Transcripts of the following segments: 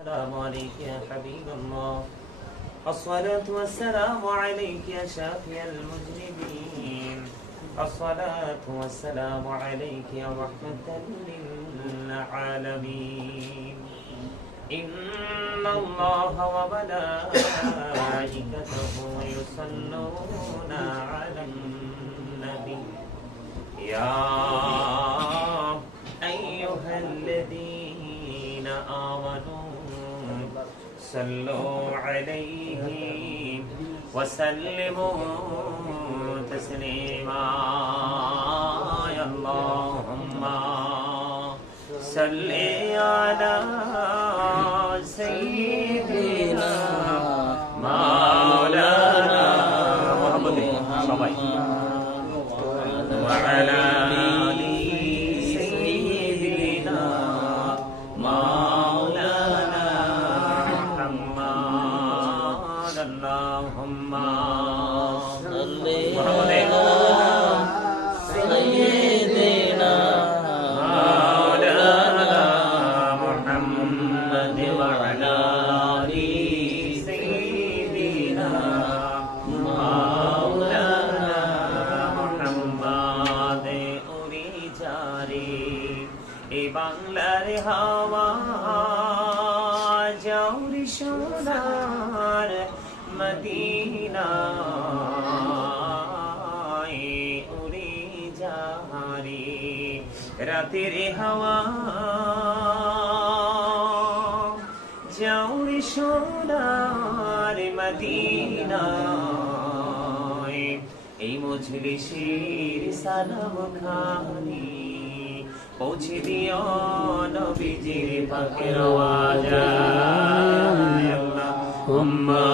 السلام عليك يا حبيب الله. الصلاة والسلام عليك يا شافي المذنبين الصلاة والسلام عليك يا رحمة للعالمين. إن الله وملائكته يصلون على النبي. يا أيها الذين صلوا عليه وسلموا تسليما. يا اللهم صل على سيدنا যারে রাতের হাওয়া। যাওরি সোনার মদিনা এই মজলিসের সালাম খানি। পৌঁছে দিও নবীজির পাকের আওয়াজ। আল্লাহুম্মা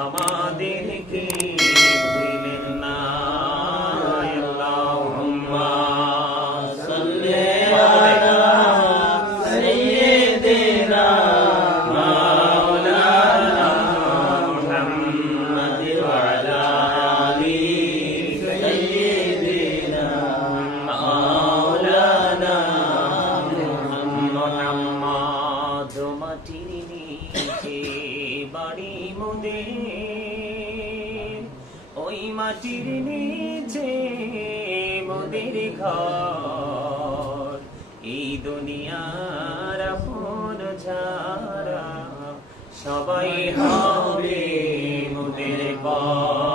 আমাদেরকে দিলেন মোদের এই দুনিয়ার ফোন যারা সবাই হবে মোদের পর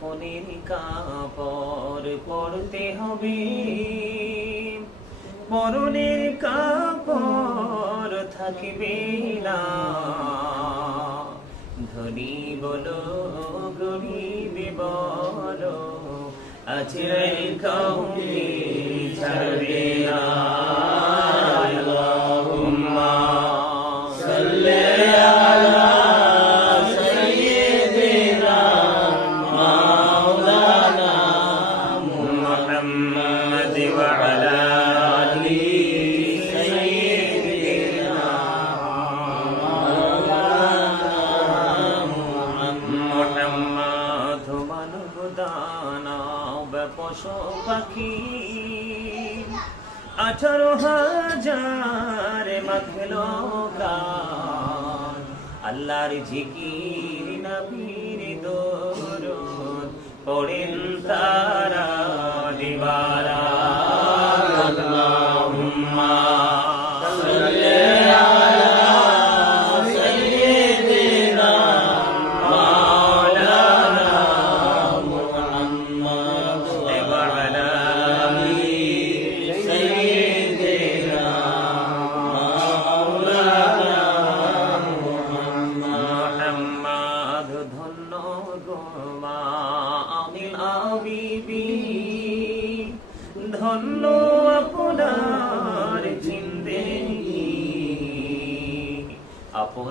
কাপনের কাপড় পরতে হবে। পরনের কাপড় থাকবে না। ধনী বলো, গরিব বলো আছে কাউকে ছাড়বে না। মাখলো গান আল্লাহর ঝিকির নবীর দরুদ পড়েন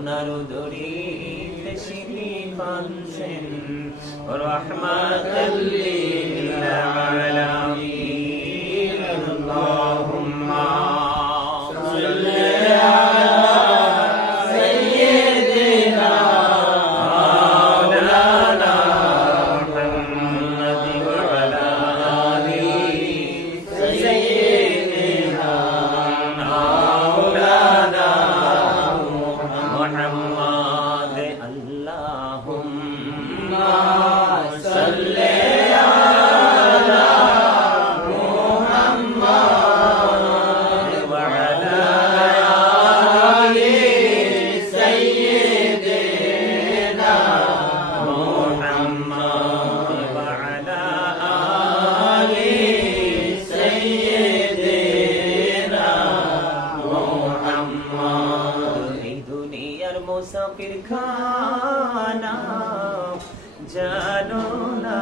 সোনার দরিতে সিনি ফানসেন রহমাতাল্লিল ঠিকানা জানো না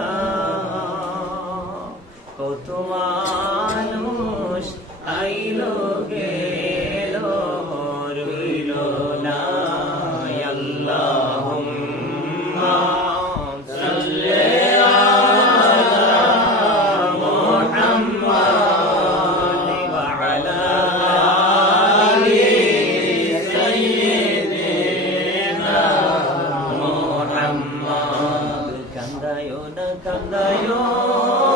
কত মানুষ আইলো গে। なか中だよ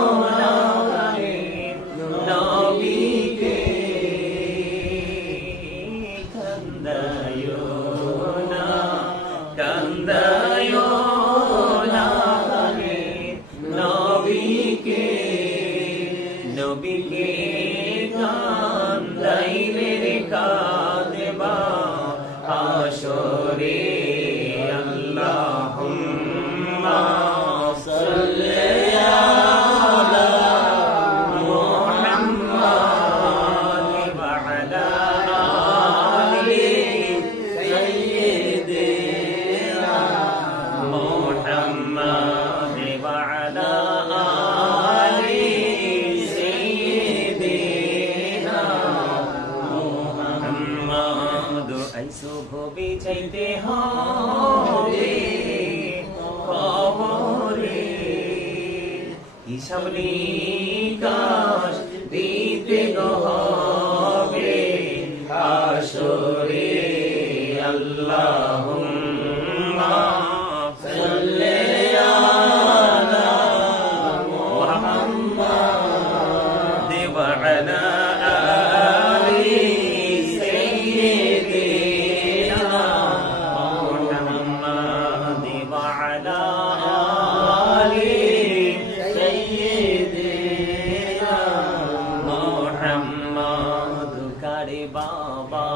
রে বাবা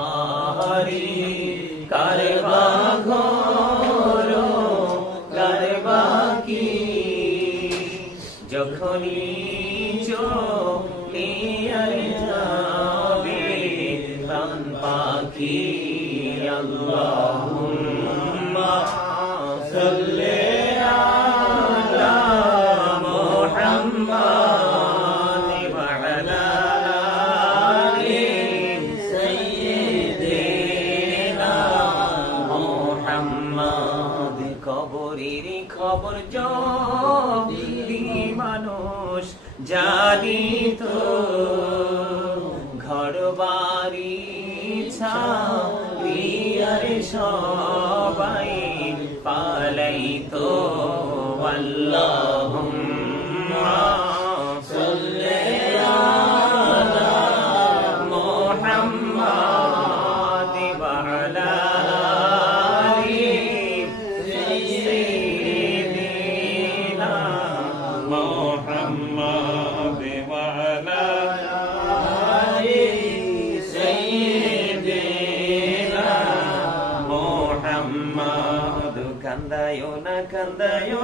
হরি কারবা ঘর কারবা কি? যখনই চোখ নিয়ে যাবে পাখি জরুরির খবর যদি মানুষ তো ঘর বাড়ি ছিয়ার সবাই তো আল্লাহ கந்தையோ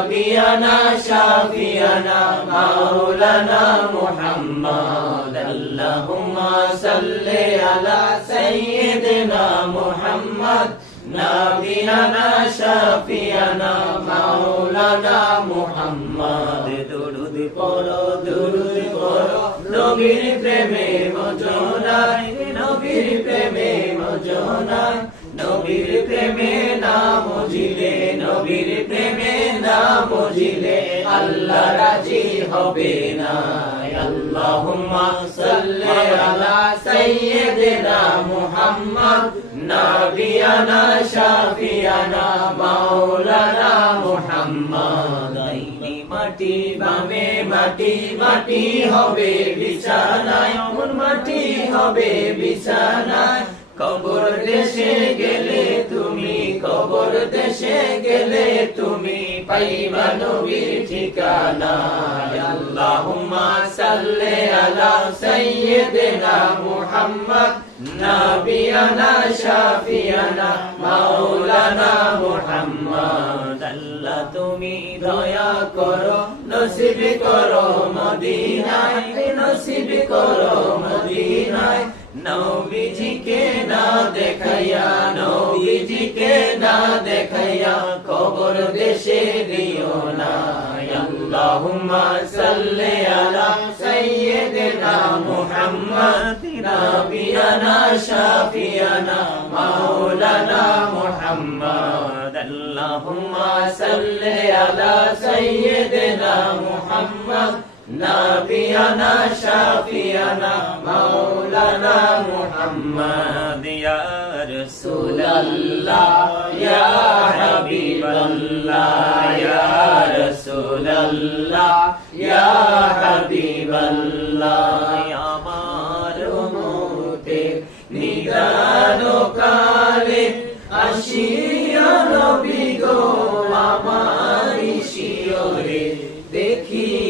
নাবিয়ানা শাফিয়ানা মাওলানা মুহাম্মদ আল্লাহুম্মা সাল্লি আলা সাইয়্যিদিনা মুহাম্মদ নাবিয়ানা শাফিয়ানা মাওলানা মুহাম্মদ দুরুদ পড়ো দুরুদ পড়ো নবীর প্রেমে মজনায় নবীর প্রেমে মজনায় নবীর প্রেমে না মজিলে নবীর প্রেমে না মজিলে আল্লাহ রাজি হবে না আল্লাহুম্মা সাল্লি আলা সাইয়্যিদিনা মুহাম্মদ, নাবিয়ানা, শাফিয়ানা, মাওলানা মুহাম্মদ। মাটি বামে মাটি মাটি হবে বিছানায় মাটি হবে বিছানায়? কবর দেশে গেলে তুমি, কবর দেশে গেলে তুমি পাইবা নবীর ঠিকানা। আল্লাহুম্মা সাল্লি আলা সাইয়্যিদিনা মুহাম্মদ, নাবিয়ানা শাফিয়ানা মাওলানা মুহাম্মদ। আল্লাহ তুমি দয়া করো, নসিব করো মদিনায়, নসিব করো মদিনায়। নবীজিকে না দেখাইয়া, নবীজিকে না দেখাইয়া কবর দেশে দিও না। আল্লাহুম্মা সাল্লি আলা সাইয়্যিদিনা মুহাম্মদ, নাবিয়ানা শাফিয়ানা মাওলানা মুহাম্মদ। আল্লাহুম্মা সাল্লি আলা সাইয়্যিদিনা মুহাম্মদ নাবিয়ানা, শাফিয়ানা, মাওলানা মুহাম্মদ, ইয়া রাসূলুল্লাহ, ইয়া হাবিবাল্লাহ, ইয়া রাসূলুল্লাহ, ইয়া হাবিবাল্লাহ আমার মতে নিদান কালে আসিয়া নবী গো, আমার শিওরে দেখিব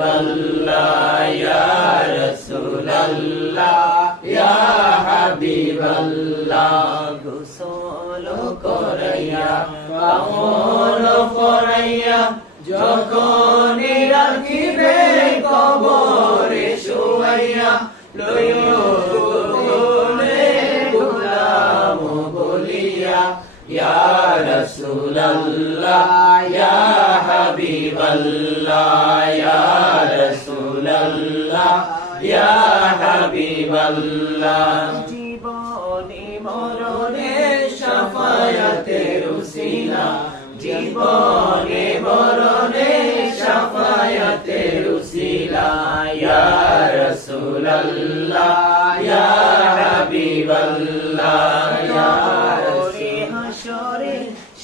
হাবিবাল্লাহ, ইয়া রাসূলুল্লাহ, ইয়া হাবিবাল্লাহ। গোসল করাইয়া, কামল পরাইয়া যখন রাখিবে কবরে শুয়াইয়া লইও ইয়া রাসূলুল্লাহ, ইয়া হাবিবাল্লাহ, ইয়া রাসূলুল্লাহ ইয়া হাবিবাল্লাহ। জীবনে মরণে শাফায়াতের উসিলা। জীবনে মরণে শাফায়াতের উসিলা। ইয়া রাসূলুল্লাহ ইয়া হাবিবাল্লাহ ইয়া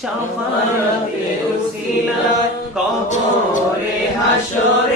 শাফায়াতের উসিলা। কবরে হাসরে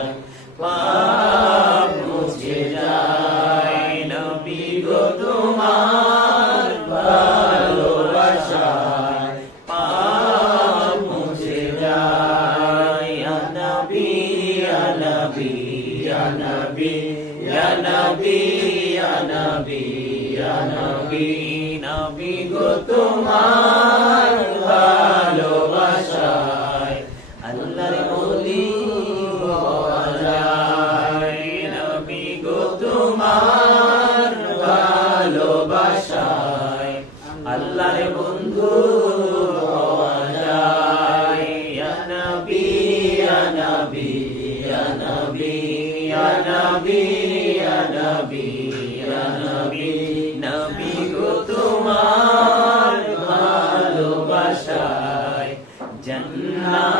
তোমার ভালোবাসায় Now.